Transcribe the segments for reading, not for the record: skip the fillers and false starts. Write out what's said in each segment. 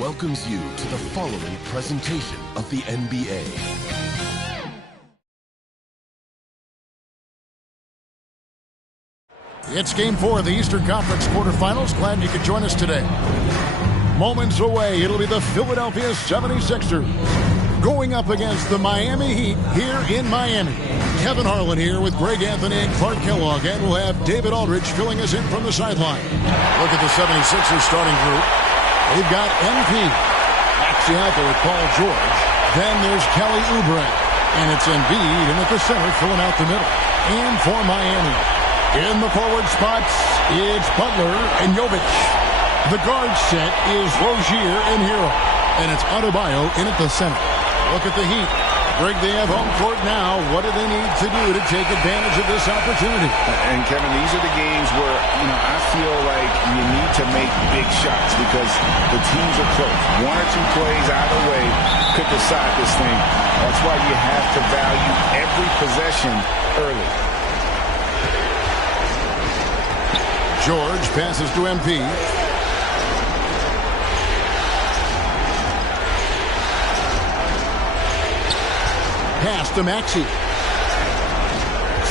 welcomes you to the following presentation of the NBA. It's Game 4 of the Eastern Conference quarterfinals. Glad you could join us today. Moments away, it'll be the Philadelphia 76ers going up against the Miami Heat here in Miami. Kevin Harlan here with Greg Anthony and Clark Kellogg, and we'll have David Aldridge filling us in from the sideline. Look at the 76ers starting group. They've got MP, Axiaco with Paul George. Then there's Kelly Oubre, and it's Embiid in at the center filling out the middle. And for Miami, in the forward spots, it's Butler and Jovic. The guard set is Rozier and Hero. And it's Adebayo in at the center. Look at the Heat. Greg, they have home court now. What do they need to do to take advantage of this opportunity? And, Kevin, these are the games where, I feel like you need to make big shots because the teams are close. One or two plays either way could decide this thing. That's why you have to value every possession early. George passes to MP. Pass to Maxey.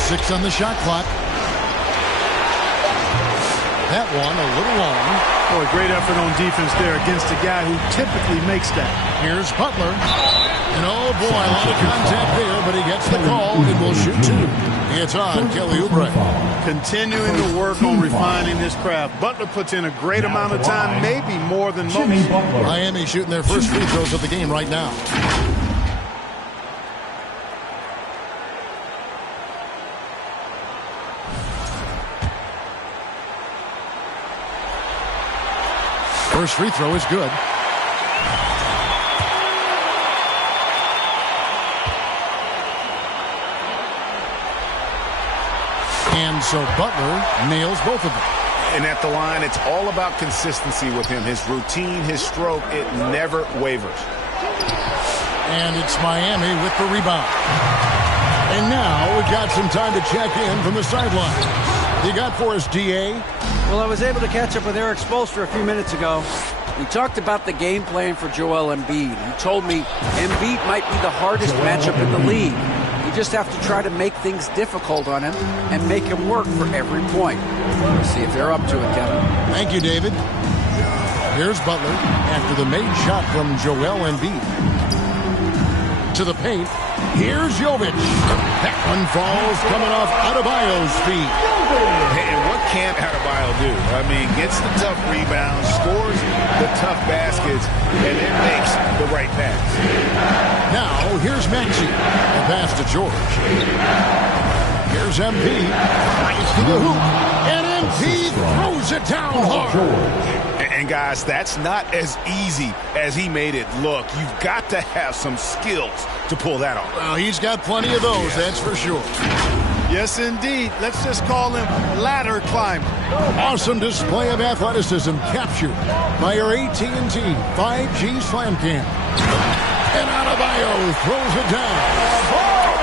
6 on the shot clock. That one a little long. Boy, great effort on defense there against a guy who typically makes that. Here's Butler. And oh boy, a lot of contact there, but he gets the call and will shoot 2. It's on Kelly Oubre. Continuing to work on refining his craft. Butler puts in a great amount of time, maybe more than most. Miami shooting their first free throws of the game right now. First free throw is good. And so Butler nails both of them. And at the line, it's all about consistency with him. His routine, his stroke, it never wavers. And it's Miami with the rebound. And now we've got some time to check in from the sideline. You got for us, D.A.? Well, I was able to catch up with Eric Spoelstra a few minutes ago. We talked about the game plan for Joel Embiid. He told me Embiid might be the hardest matchup in the league. You just have to try to make things difficult on him and make him work for every point. We'll see if they're up to it, Kevin. Thank you, David. Here's Butler after the made shot from Joel Embiid. To the paint. Here's Jovic. That one falls coming off Adebayo's feet. And what can't Adebayo do? I mean, gets the tough rebounds, scores the tough baskets, and then makes the right pass. Now, here's Maxey. A pass to George. Here's MP. Nice to the hoop. And MP throws it down hard. And guys, that's not as easy as he made it look. You've got to have some skills to pull that off. Well, he's got plenty of those, that's for sure. Yes, indeed. Let's just call him ladder climber. Awesome display of athleticism captured by your AT&T 5G Slam Cam. And Adebayo throws it down.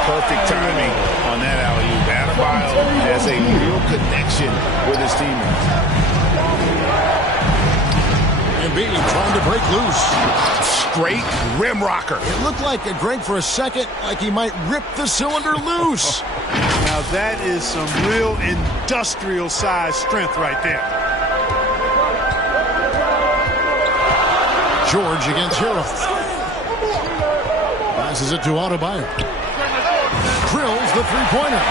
Perfect timing on that alley-oop. Adebayo has a real connection with his teammates. Embiid trying to break loose. Straight rim rocker. It looked like, Greg, for a second, like he might rip the cylinder loose. Now that is some real industrial size strength right there. George against Hero. Passes it to Adebayo. Drills the three-pointer.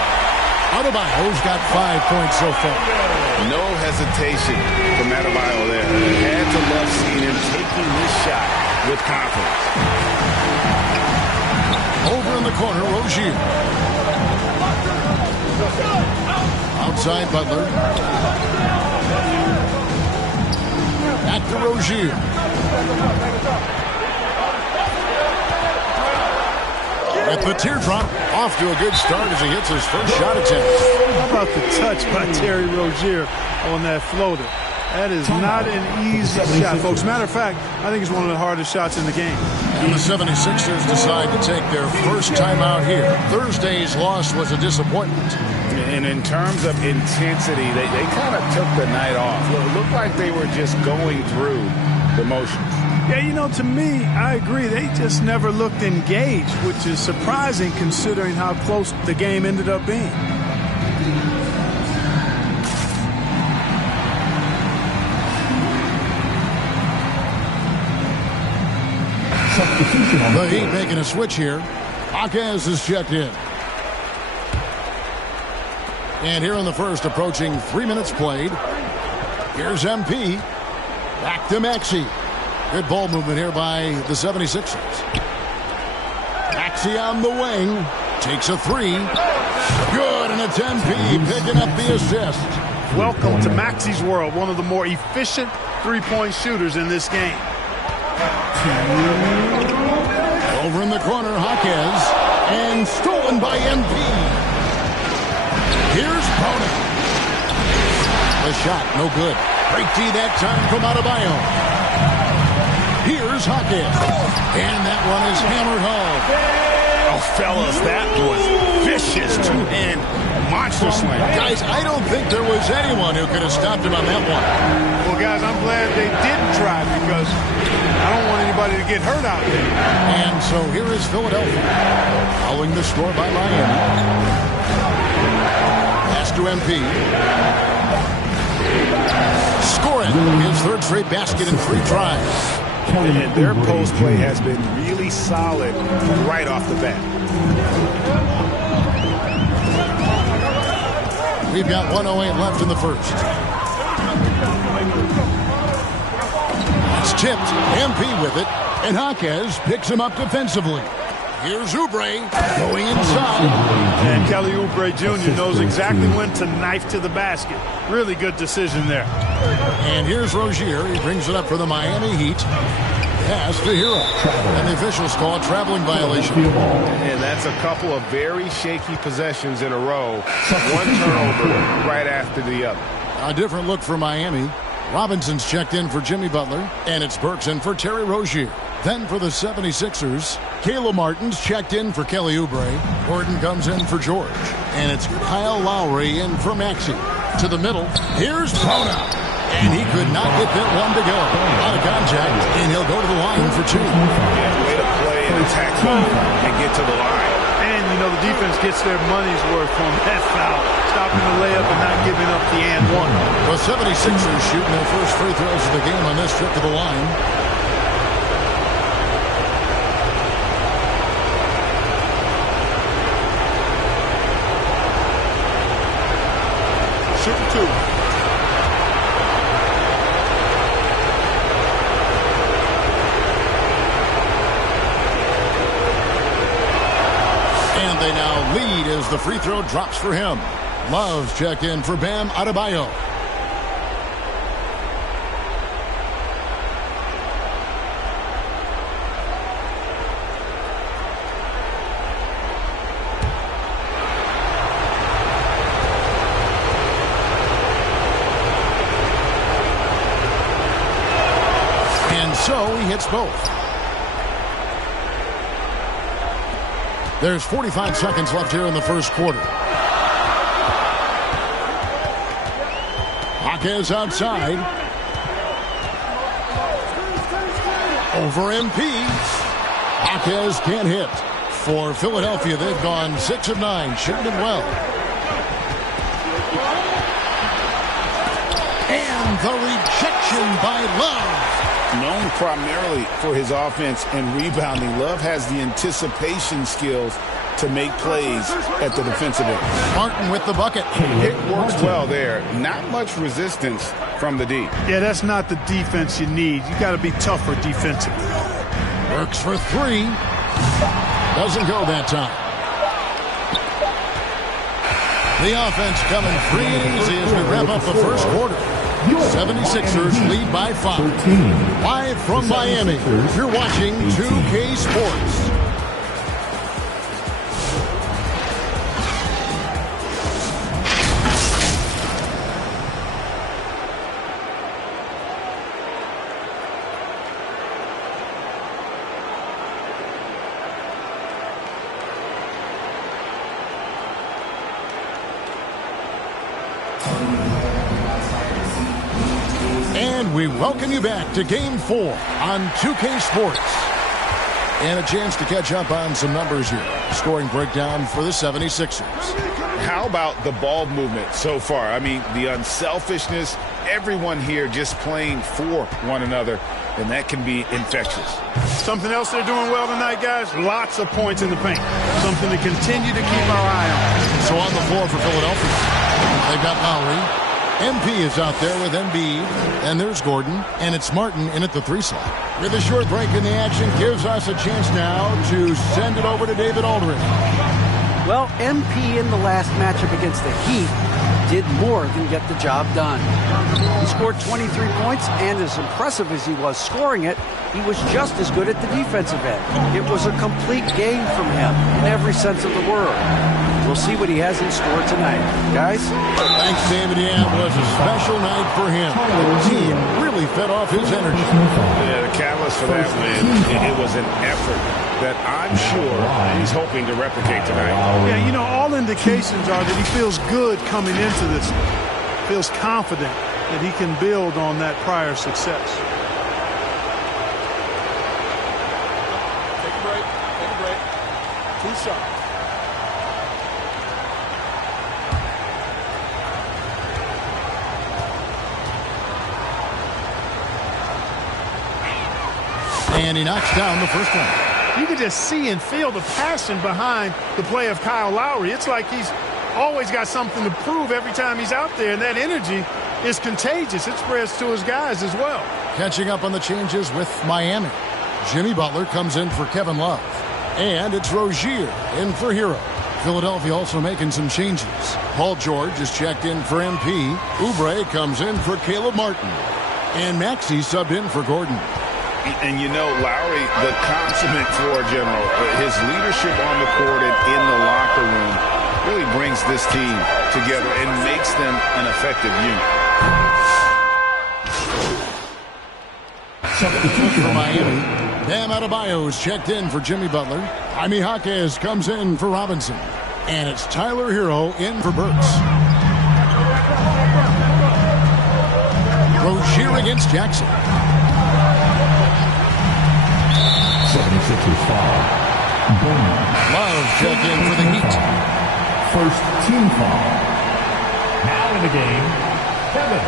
Adebayo's got 5 points so far. No hesitation from Adebayo there. Had to love seeing him taking this shot with confidence. Over in the corner, Rozier. Outside Butler. Back to Rozier. At the teardrop, off to a good start as he hits his first shot attempt. How about the touch by Terry Rozier on that floater? That is not an easy shot, folks. Matter of fact, I think it's one of the hardest shots in the game. And the 76ers decide to take their first time out here. Thursday's loss was a disappointment. And in terms of intensity, they kind of took the night off. It looked like they were just going through the motions. Yeah, you know, to me, I agree. They just never looked engaged, which is surprising considering how close the game ended up being. The Heat making a switch here. Jaquez is checked in. And here in the first, approaching 3 minutes played. Here's MP. Back to Maxey. Good ball movement here by the 76ers. Maxey on the wing. Takes a three. Good, and it's MP picking up the assist. Welcome to Maxey's world, one of the more efficient three-point shooters in this game. Over in the corner, Jaquez. And stolen by MP. Here's Bonin. The shot, no good. Great D that time from Adebayo. Here's Jaquez. And that one is hammered home. Oh, fellas, that was vicious two-hand monster slam. Guys, I don't think there was anyone who could have stopped him on that one. Well, guys, I'm glad they didn't try because I don't want anybody to get hurt out there. And so here is Philadelphia. Following the score by Miami. Pass to MP. Score it. His third straight basket in 3 tries. And their post play has been really solid right off the bat. We've got 1:08 left in the first. It's tipped. MP with it. And Jaquez picks him up defensively. Here's Oubre going inside. And Kelly Oubre Jr. knows exactly when to knife to the basket. Really good decision there. And here's Rozier. He brings it up for the Miami Heat. Pass to Hero. And the officials call a traveling violation. And that's a couple of very shaky possessions in a row. One turnover right after the other. A different look for Miami. Robinson's checked in for Jimmy Butler. And it's Burks in for Terry Rozier. Then for the 76ers, Caleb Martin's checked in for Kelly Oubre. Gordon comes in for George. And it's Kyle Lowry in for Maxey. To the middle, here's Bona. And he could not get that one to go. Out of contact, and he'll go to the line for 2. Yeah, way to play and attack and get to the line. And, you know, the defense gets their money's worth on that foul. Stopping the layup and not giving up the and one. The 76ers shooting their first free throws of the game on this trip to the line. Shooting 2. And they now lead as the free throw drops for him. Love's checked in for Bam Adebayo. And so he hits both. There's 45 seconds left here in the first quarter. Jaquez outside. Over MP. Jaquez can't hit. For Philadelphia, they've gone 6 of 9, shooting it well. And the rejection by Love. Known primarily for his offense and rebounding, Love has the anticipation skills to make plays at the defensive end. Martin with the bucket. It works well there. Not much resistance from the D. Yeah, that's not the defense you need. You got to be tougher defensively. Works for 3. Doesn't go that time. The offense coming free and easy as we wrap up the first quarter. 76ers lead by 5. Live from Miami, you're watching 2K Sports. And we welcome you back to Game 4 on 2K Sports. And a chance to catch up on some numbers here. Scoring breakdown for the 76ers. How about the ball movement so far? I mean, the unselfishness, everyone here just playing for one another, and that can be infectious. Something else they're doing well tonight, guys, lots of points in the paint. Something to continue to keep our eye on. So on the floor for Philadelphia, they've got Lowry. MP is out there with Embiid, and there's Gordon, and it's Martin in at the 3 slot. With a short break in the action, gives us a chance now to send it over to David Aldridge. Well, MP in the last matchup against the Heat did more than get the job done. He scored 23 points, and as impressive as he was scoring it, he was just as good at the defensive end. It was a complete game from him in every sense of the word. We'll see what he has in store tonight. Guys? Thanks, David. Yeah, it was a special night for him. The team really fed off his energy. Yeah, the catalyst for that win, it was an effort that I'm sure he's hoping to replicate tonight. Yeah, you know, all indications are that he feels good coming into this. Feels confident that he can build on that prior success. Take a break. Take a break. 2 shots. And he knocks down the first one. You can just see and feel the passion behind the play of Kyle Lowry. It's like he's always got something to prove every time he's out there, and that energy is contagious. It spreads to his guys as well. Catching up on the changes with Miami. Jimmy Butler comes in for Kevin Love. And it's Rozier in for Hero. Philadelphia also making some changes. Paul George is checked in for MP. Oubre comes in for Caleb Martin. And Maxey subbed in for Gordon. And you know, Lowry, the consummate floor general, his leadership on the court and in the locker room really brings this team together and makes them an effective unit. Substitution for Miami. Bam Adebayo is checked in for Jimmy Butler. Jaime Jaquez comes in for Robinson. And it's Tyler Hero in for Burks. Rozier against Jackson. 76ers foul. Love checked in for the Heat. First team foul. Now in the game, Kevin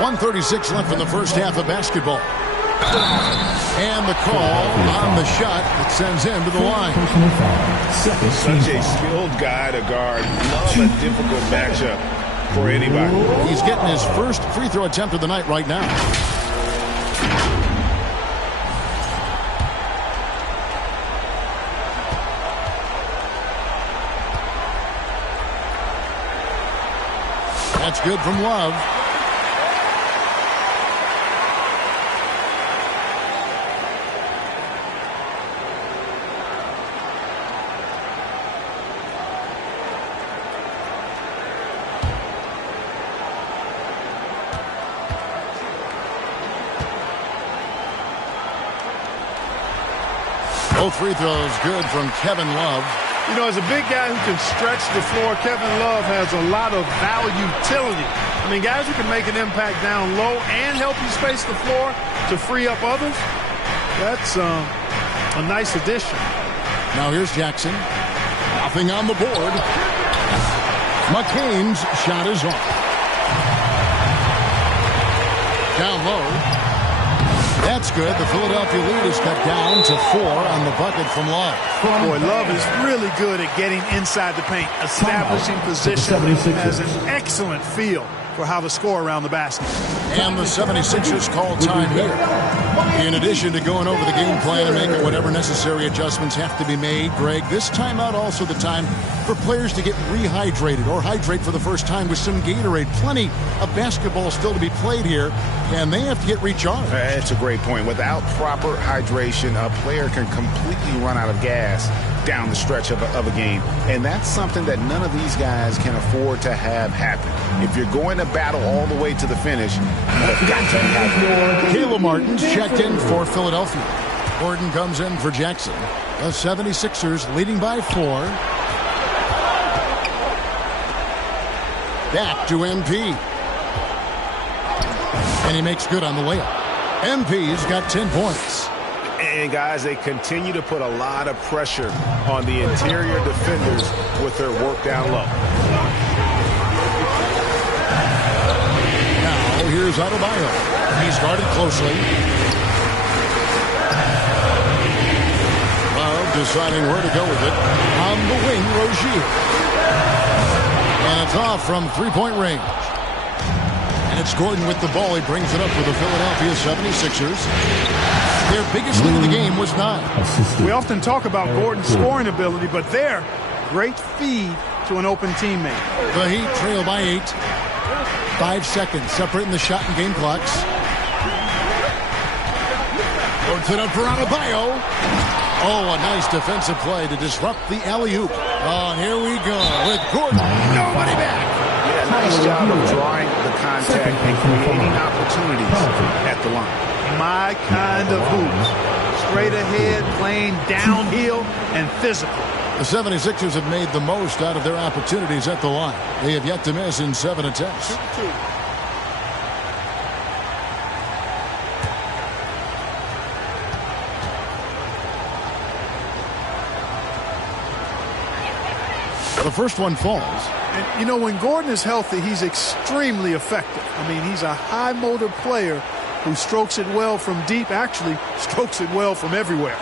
Love. 1:36 left in the first half of basketball. And the call on the shot that sends him to the line. Such a skilled guy to guard. Love a difficult matchup for anybody. He's getting his first free throw attempt of the night right now. That's good from Love. Both free throws good from Kevin Love. You know, as a big guy who can stretch the floor, Kevin Love has a lot of utility. I mean, guys who can make an impact down low and help you space the floor to free up others, that's a nice addition. Now here's Jackson. Nothing on the board. McCain's shot is off. Down low. That's good. The Philadelphia lead is cut down to 4 on the bucket from Love. Boy, Love is really good at getting inside the paint, establishing position, has an excellent feel for how to score around the basket. And the 76ers call time here. In addition to going over the game plan and making whatever necessary adjustments have to be made, Greg, this timeout also the time for players to get rehydrated or hydrate for the first time with some Gatorade. Plenty of basketball still to be played here, and they have to get recharged. That's a great point. Without proper hydration, a player can completely run out of gas down the stretch of a game. And that's something that none of these guys can afford to have happen. If you're going to battle all the way to the finish, you've got to have it. Caleb Martin's checked in for Philadelphia. Gordon comes in for Jackson. The 76ers leading by 4. Back to MP. And he makes good on the layup. MP's got 10 points. And, guys, they continue to put a lot of pressure on the interior defenders with their work down low. Now, here's Adebayo. He's guarded closely. Love deciding where to go with it. On the wing, Rozier. And it's off from three-point range. And it's Gordon with the ball. He brings it up for the Philadelphia 76ers. Their biggest lead of the game was 9. We often talk about Gordon's scoring ability, but there, great feed to an open teammate. The Heat trail by 8. 5 seconds separating the shot and game clocks. Puts it up for Adebayo. Oh, a nice defensive play to disrupt the alley-oop. Oh, here we go with Gordon. Nobody back. Yeah, nice job of drawing the contact and creating opportunities at the line. My kind of hoops. Straight ahead, playing downhill, and physical. The 76ers have made the most out of their opportunities at the line. They have yet to miss in 7 attempts. The first one falls. And, you know, when Gordon is healthy, he's extremely effective. I mean, he's a high-motor player who strokes it well from deep, actually strokes it well from everywhere.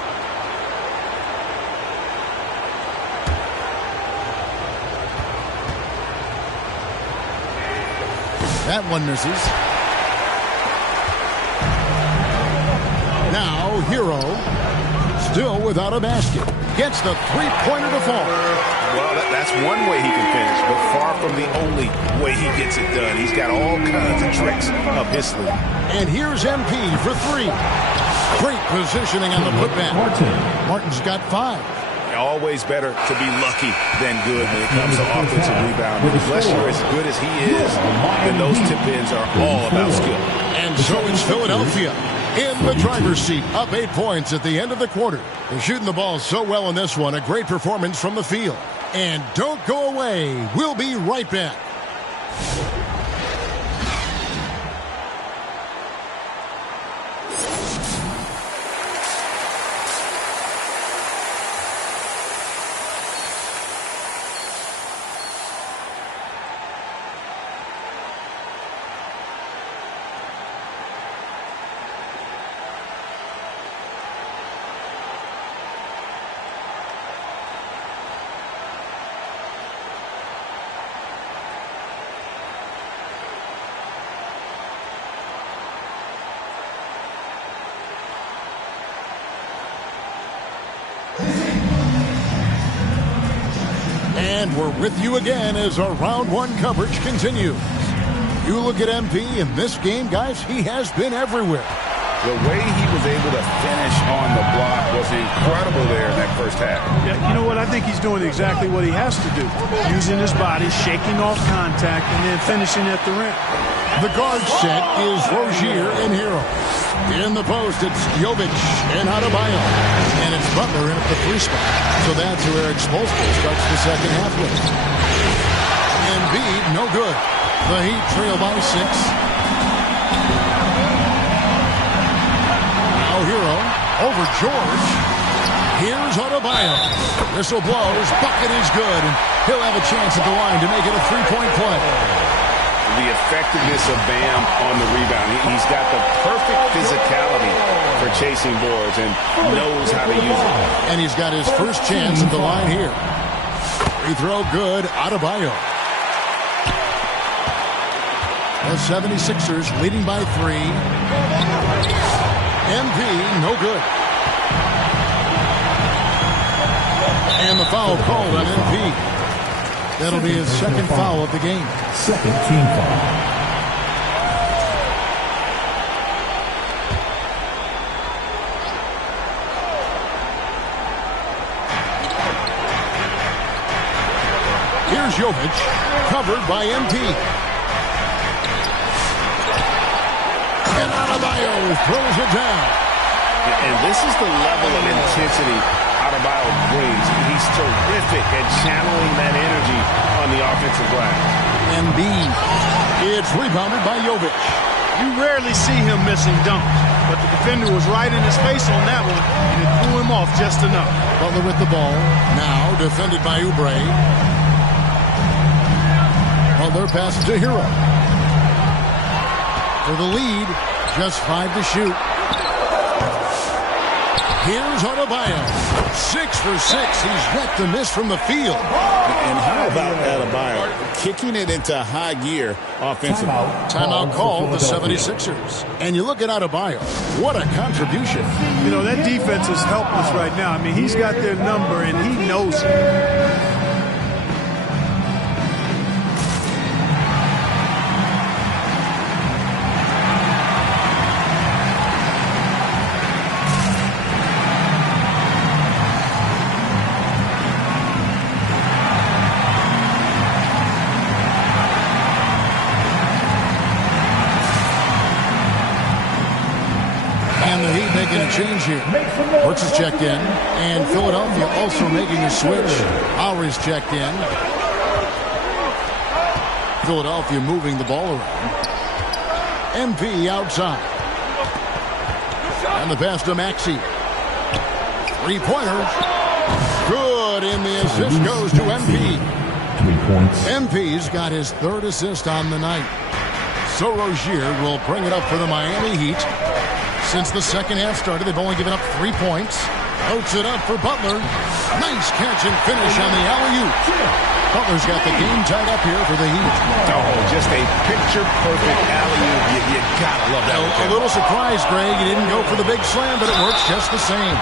That one misses. Now, Hero, still without a basket, gets the three-pointer to fall. Well, that's one way he can finish, but far from the only way he gets it done. He's got all kinds of tricks up his sleeve. And here's MP for 3. Great positioning on the putback. Martin's got 5. Always better to be lucky than good when it comes to offensive rebounding. Unless you're as good as he is, then those tip-ins are all about skill. And so it's Philadelphia in the driver's seat, up 8 points at the end of the quarter. They're shooting the ball so well in this one. A great performance from the field. And don't go away. We'll be right back. And we're with you again as our round 1 coverage continues. You look at MP in this game, guys, he has been everywhere. The way he was able to finish on the block was incredible there in that first half. Yeah, you know what? I think he's doing exactly what he has to do. Using his body, shaking off contact, and then finishing at the rim. The guard set is Rozier and Hero. In the post, it's Jovic and Adebayo. And it's Butler in at the 3 spot. So that's where Eric Spoelstra starts the second half with. Embiid, no good. The Heat trail by 6. Now Hero over George. Here's Adebayo. Whistle blows. Bucket is good. And he'll have a chance at the line to make it a 3-point play. The effectiveness of Bam on the rebound. He's got the perfect physicality for chasing boards and knows how to use it. And he's got his first chance at the line here. Free throw good. Adebayo. The 76ers leading by 3. MP, no good. And the foul called on MP. That'll be his second foul of the game. Second team foul. Here's Jovic, covered by MP. And Adebayo throws it down. And this is the level of intensity Adebayo brings. He's terrific at channeling that energy on the offensive glass. Embiid. It's rebounded by Jovic. You rarely see him missing dunks, but the defender was right in his face on that one, and it threw him off just enough. Butler with the ball. Now defended by Oubre. Butler passes to Hero. For the lead, just 5 to shoot. Here's Adebayo. 6 for 6. He's yet to miss from the field. And how about Adebayo kicking it into high gear offensively? Timeout called the 76ers. And you look at Adebayo. What a contribution. You know, that defense is helpless right now. I mean, he's got their number, and he knows it. Change here. Brooks is checked in, and Philadelphia also making a switch. Lowry's checked in. Philadelphia moving the ball around. MP outside. And the pass to Maxey. 3-pointer. Good, and the assist goes to MP. 3 points. MP's got his 3rd assist on the night. So Rozier will bring it up for the Miami Heat. Since the second half started, they've only given up 3 points. Floats it up for Butler. Nice catch and finish on the alley-oop. Butler's got the game tied up here for the Heat. Oh, just a picture-perfect alley-oop. You gotta love that. A little surprise, Greg. He didn't go for the big slam, but it works just the same.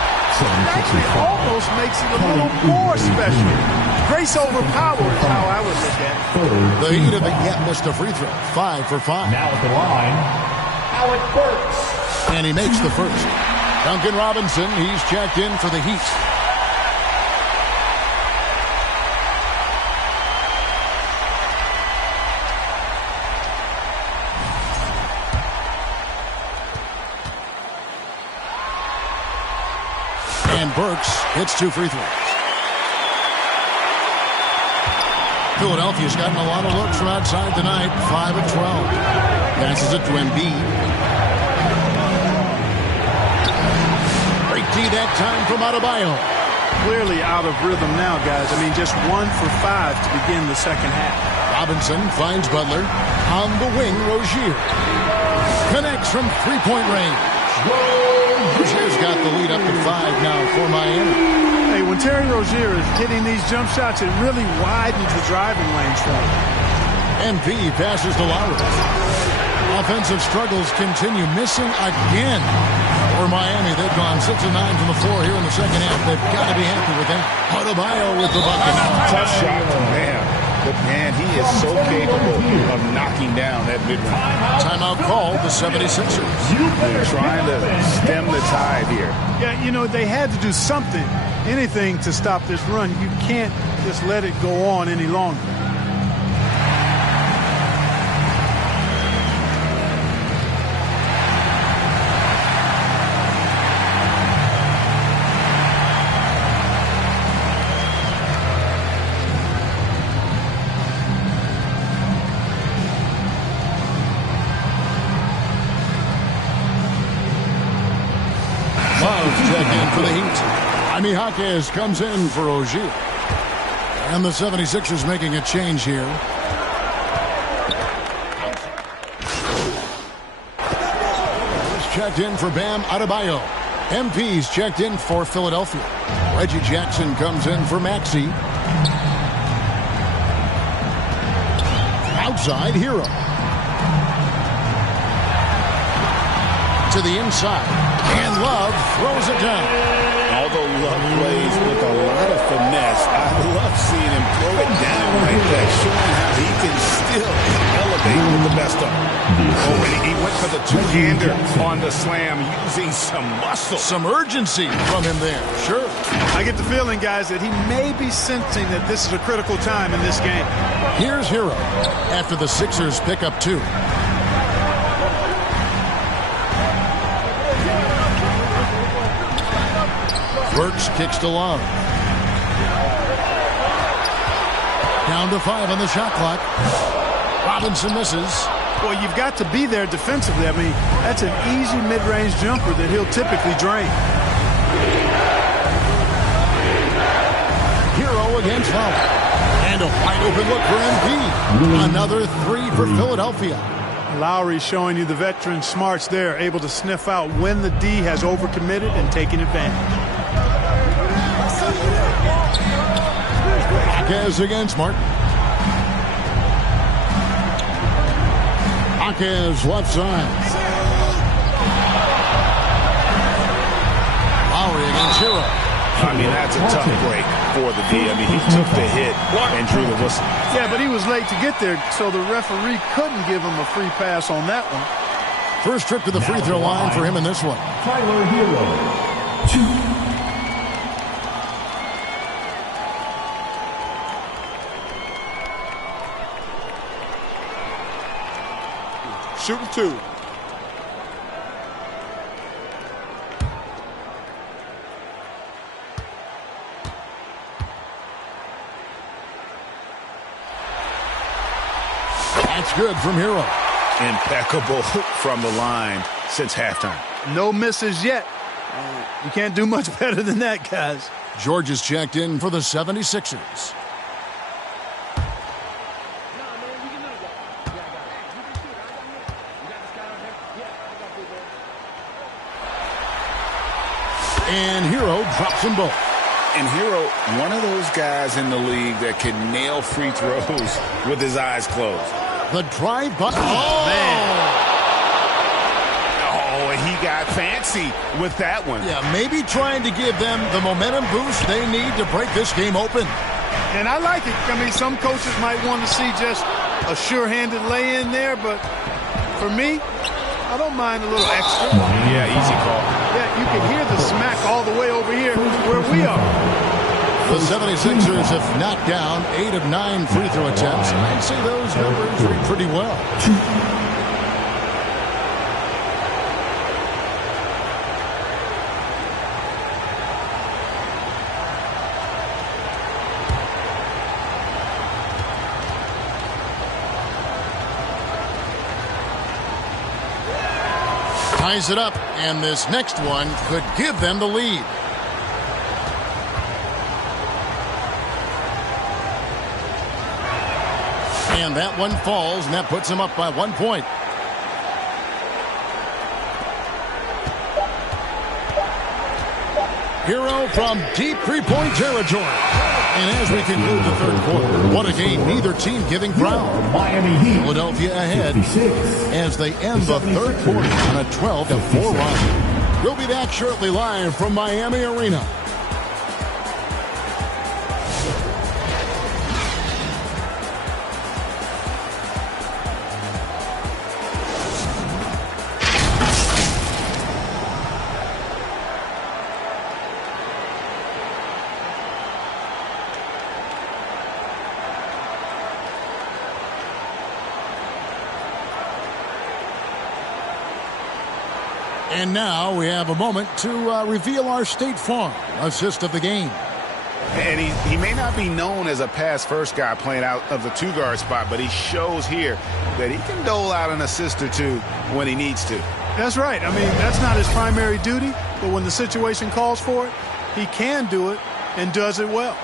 Actually, almost makes it a little more special. Grace over power is how I would look at it. The Heat haven't yet missed a free throw. 5 for 5. Now at the line, Alec Burks. And he makes the first. Duncan Robinson, he's checked in for the Heat. And Burks hits 2 free throws. Philadelphia's gotten a lot of looks from outside tonight. 5 of 12. Passes it to Embiid. That time from Adebayo. Clearly out of rhythm now, guys. I mean, just 1 for 5 to begin the second half. Robinson finds Butler. On the wing, Rozier. Connects from 3-point range. Rozier's got the lead up to 5 now for Miami. Hey, when Terry Rozier is hitting these jump shots, it really widens the driving lanes for him. MP passes to Lowry. Offensive struggles continue. Missing again. For Miami, they've gone 6 of 9 from the floor here in the second half. They've got to be happy with that. Adebayo with the bucket. Tough shot, man. But, man, he is so capable of knocking down that mid-range. Timeout called the 76ers. They're trying to stem the tide here. Yeah, you know, they had to do something, anything to stop this run. You can't just let it go on any longer. For the Heat. Jaime Jaquez comes in for Rozier. And the 76ers making a change here. He's checked in for Bam Adebayo. MP's checked in for Philadelphia. Reggie Jackson comes in for Maxey. Outside, Hero. To the inside. And Love throws it down. Although Love plays with a lot of finesse, I love seeing him throw it down like that, showing how he can still elevate with the best of them. Oh, and he went for the two-hander on the slam, using some muscle. Some urgency from him there, sure. I get the feeling, guys, that he may be sensing that this is a critical time in this game. Here's Hero after the Sixers pick up 2. Burks kicks to Love. Down to 5 on the shot clock. Robinson misses. Well, you've got to be there defensively. I mean, that's an easy mid-range jumper that he'll typically drain. Hero against Lowry. And a wide open look for MP. Another 3 for Philadelphia. Lowry showing you the veteran smarts there, able to sniff out when the D has overcommitted and taking advantage. Marquez against Martin. Marquez left side. Lowry against Hero. I mean, that's a tough break for the D. I mean, he took the hit and drew the whistle. Yeah, but he was late to get there, so the referee couldn't give him a free pass on that one. First trip to the free throw line for him in this one. Tyler Hero, 2. Shooting 2. That's good from Hero. Impeccable from the line since halftime. No misses yet. You can't do much better than that, guys. George is checked in for the 76ers. And Hero drops them both. And Hero, one of those guys in the league that can nail free throws with his eyes closed. The drive by. Oh, man. Oh, and he got fancy with that one. Yeah, maybe trying to give them the momentum boost they need to break this game open. And I like it. I mean, some coaches might want to see just a sure-handed lay-in there, but for me, I don't mind a little extra. Yeah, easy call. Yeah, you can hear the smack all the way over here where we are. The 76ers have knocked down 8 of 9 free throw attempts. I'd say those numbers read pretty well. Ties it up, and this next one could give them the lead. And that one falls, and that puts them up by 1 point. Hero from deep three-point territory. And as we conclude the third quarter, what a game, neither team giving ground. Miami Heat, Philadelphia ahead 56. as they end the third quarter on a 12-4 run. We'll be back shortly live from Miami Arena. And now we have a moment to reveal our State Farm assist of the game. And he may not be known as a pass-first guy playing out of the two-guard spot, but he shows here that he can dole out an assist or two when he needs to. That's right. I mean, that's not his primary duty, but when the situation calls for it, he can do it and does it well.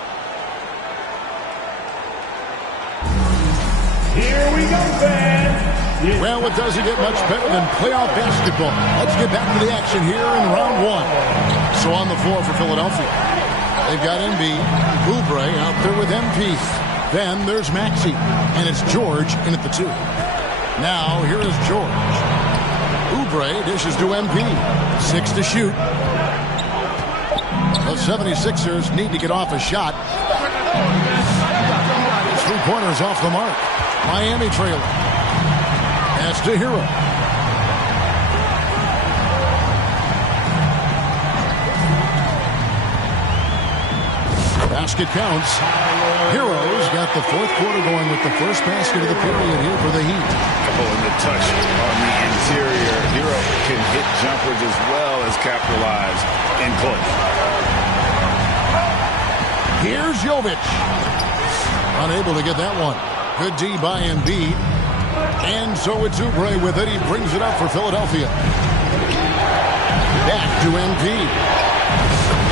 Here we go, fans. Well, it doesn't get much better than playoff basketball. Let's get back to the action here in round one. So on the floor for Philadelphia, they've got Embiid, Oubre out there with MP. Then there's Maxey, and it's George in at the 2. Now here is George. Oubre dishes to MP. 6 to shoot. The 76ers need to get off a shot. 3-pointers off the mark. Miami trailing. Pass to Hero. Basket counts. Heroes got the fourth quarter going with the first basket of the period here for the Heat. Oh, and the touch on the interior. Hero can hit jumpers as well as capitalize in close. Here's Jovic. Unable to get that one. Good D by Embiid. And so it's Oubre with it. He brings it up for Philadelphia. Back to Embiid.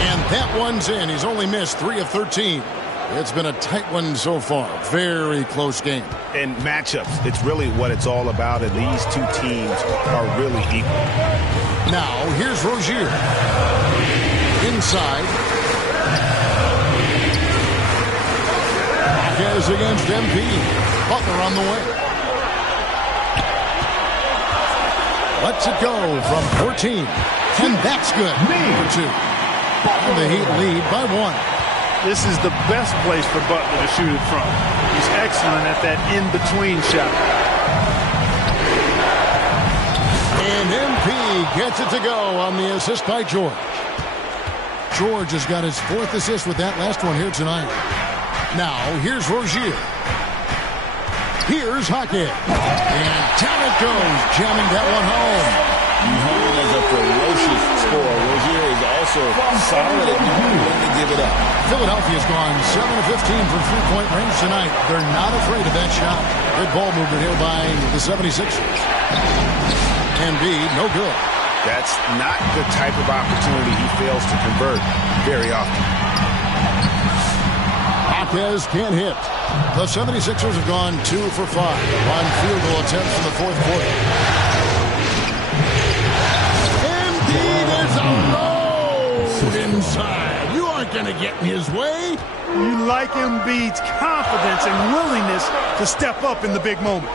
And that one's in. He's only missed 3 of 13. It's been a tight one so far. Very close game. And matchups, it's really what it's all about, and these two teams are really equal. Now, here's Rozier. Inside. Marquez against Embiid. Butler on the way. Lets it go from 14. And that's good. For 2. And the Heat lead by 1. This is the best place for Butler to shoot it from. He's excellent at that in-between shot. And MP gets it to go on the assist by George. George has got his 4th assist with that last one here tonight. Now, here's Rozier. Here's Hackett. And down it goes, jamming that one home. Known as a ferocious scorer, Rozier is also solid at knowing when to give it up. Philadelphia's gone 7 of 15 from three-point range tonight. They're not afraid of that shot. Good ball movement here by the 76ers. Embiid, no good. That's not the type of opportunity he fails to convert very often. Marquez can't hit. The 76ers have gone 2 for 5 on field goal attempts in the 4th quarter. Embiid is alone inside. You aren't going to get in his way. You like Embiid's confidence and willingness to step up in the big moment.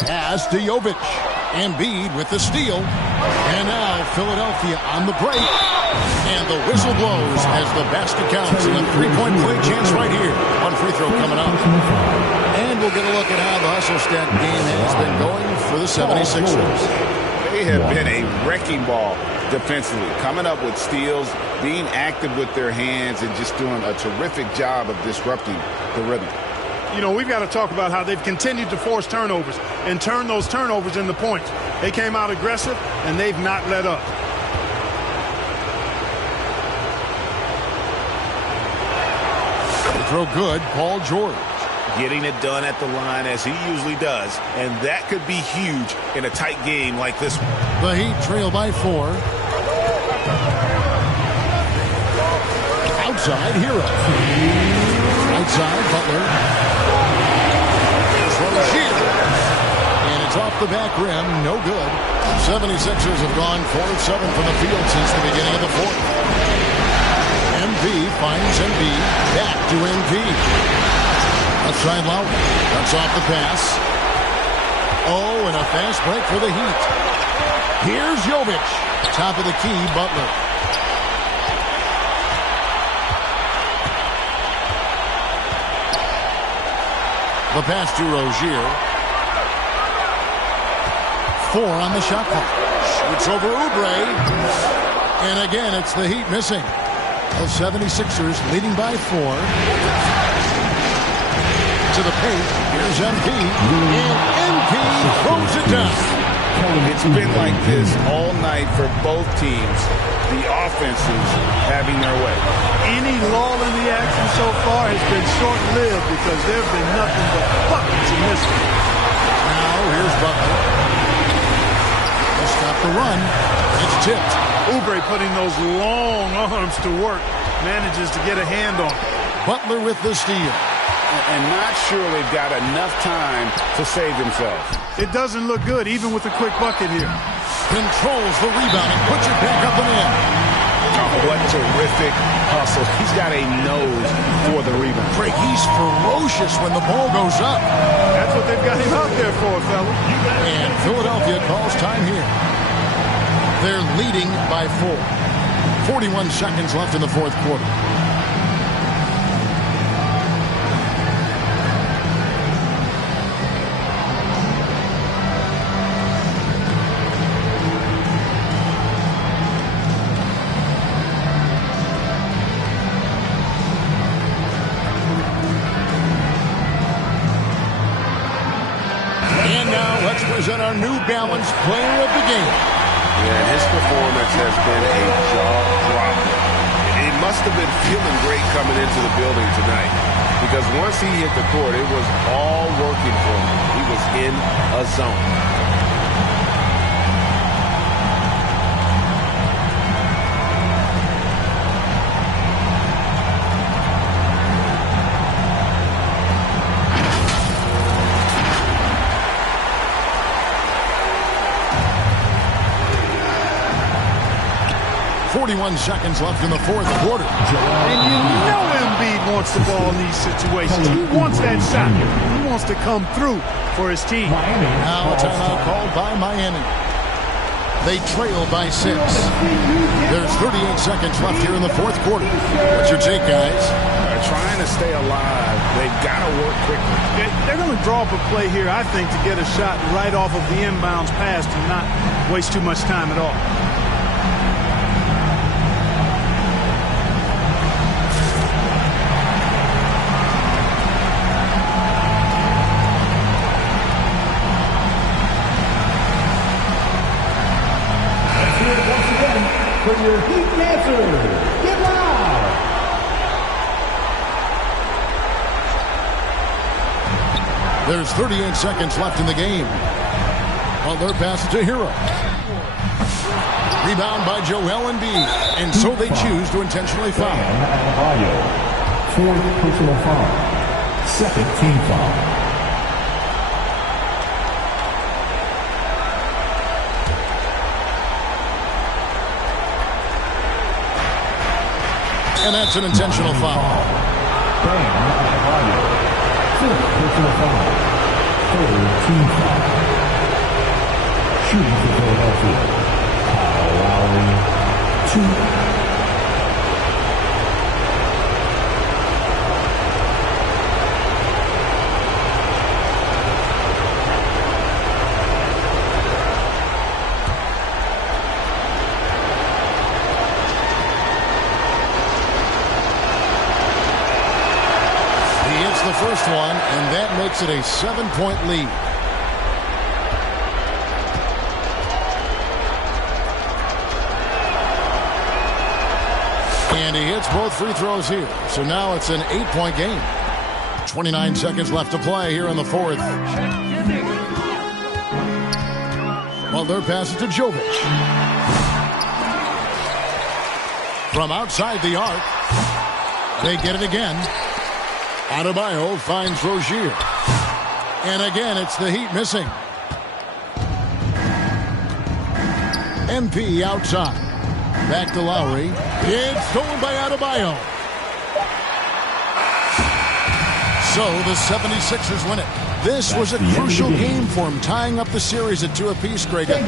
Pass to Jovic. Embiid with the steal. And now Philadelphia on the break. And the whistle blows as the basket counts. And a three-point play chance right here. One free throw coming up. And we'll get a look at how the hustle stat game has been going for the 76ers. They have been a wrecking ball defensively, coming up with steals, being active with their hands, and just doing a terrific job of disrupting the rhythm. You know, we've got to talk about how they've continued to force turnovers and turn those turnovers into points. They came out aggressive, and they've not let up. Throw good, Paul George. Getting it done at the line as he usually does, and that could be huge in a tight game like this one. The Heat trail by 4. Outside, Hero. Outside, Butler. Here's Rozier. And it's off the back rim, no good. 76ers have gone 4 of 7 from the field since the beginning of the 4th. MV finds Embiid. Back to Embiid. Outside Lowry. Cuts off the pass. Oh, and a fast break for the Heat. Here's Jovic. Top of the key, Butler. The pass to Rozier. 4 on the shot clock. Shoots over Oubre. And again, it's the Heat missing. The 76ers leading by 4. To the paint. Here's MP. And MP throws it down. It's been like this all night for both teams. The offenses having their way. Any lull in the action so far has been short-lived because there have been nothing but buckets in this one. Now here's Butler. He'll stop the run. It's tipped. Oubre putting those long arms to work. Manages to get a hand on it. Butler with the steal. And not sure they've got enough time to save themselves. It doesn't look good, even with a quick bucket here. Controls the rebound and puts it back up and in. Oh, what terrific hustle. He's got a nose for the rebound. Craig, he's ferocious when the ball goes up. That's what they've got him out there for, fella. And Philadelphia calls time here. They're leading by 4. 41 seconds left in the 4th quarter. And now let's present our New Balance player of the game. Yeah, his performance has been a jaw-dropper. He must have been feeling great coming into the building tonight, because once he hit the court, it was all working for him. He was in a zone. 41 seconds left in the fourth quarter. And you know Embiid wants the ball in these situations. He wants that shot. He wants to come through for his team. Now a timeout called by Miami. They trail by 6. There's 38 seconds left here in the fourth quarter. What's your take, guys? Trying to stay alive. They've got to work quickly. They're going to draw up a play here, I think, to get a shot right off of the inbounds pass and not waste too much time at all. For your Heat answer, get loud! There's 38 seconds left in the game. Butler passes to Hero. Rebound by Joel Embiid, and so they choose to intentionally foul. Fourth personal foul. Second team foul. And that's an intentional foul. Fifth personal foul. Third team foul. Shooting for Philadelphia. Kyle Lowry, 2. The first one, and that makes it a 7-point lead. And he hits both free throws here. So now it's an 8-point game. 29 seconds left to play here in the fourth. Butler passes to Jovic. From outside the arc, they get it again. Adebayo finds Rozier. And again, it's the Heat missing. MP outside. Back to Lowry. It's stolen by Adebayo. So the 76ers win it. This was a crucial game for him, tying up the series at 2 apiece, Greg. A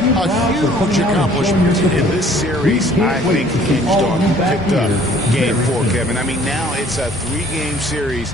huge accomplishment. In this series, I think hinged on who picked up Game 4, Kevin. I mean, now it's a 3-game series.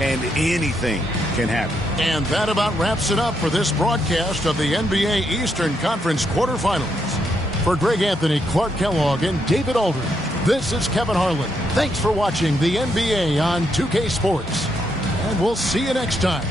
And anything can happen. And that about wraps it up for this broadcast of the NBA Eastern Conference quarterfinals. For Greg Anthony, Clark Kellogg, and David Aldridge, this is Kevin Harlan. Thanks for watching the NBA on 2K Sports. And we'll see you next time.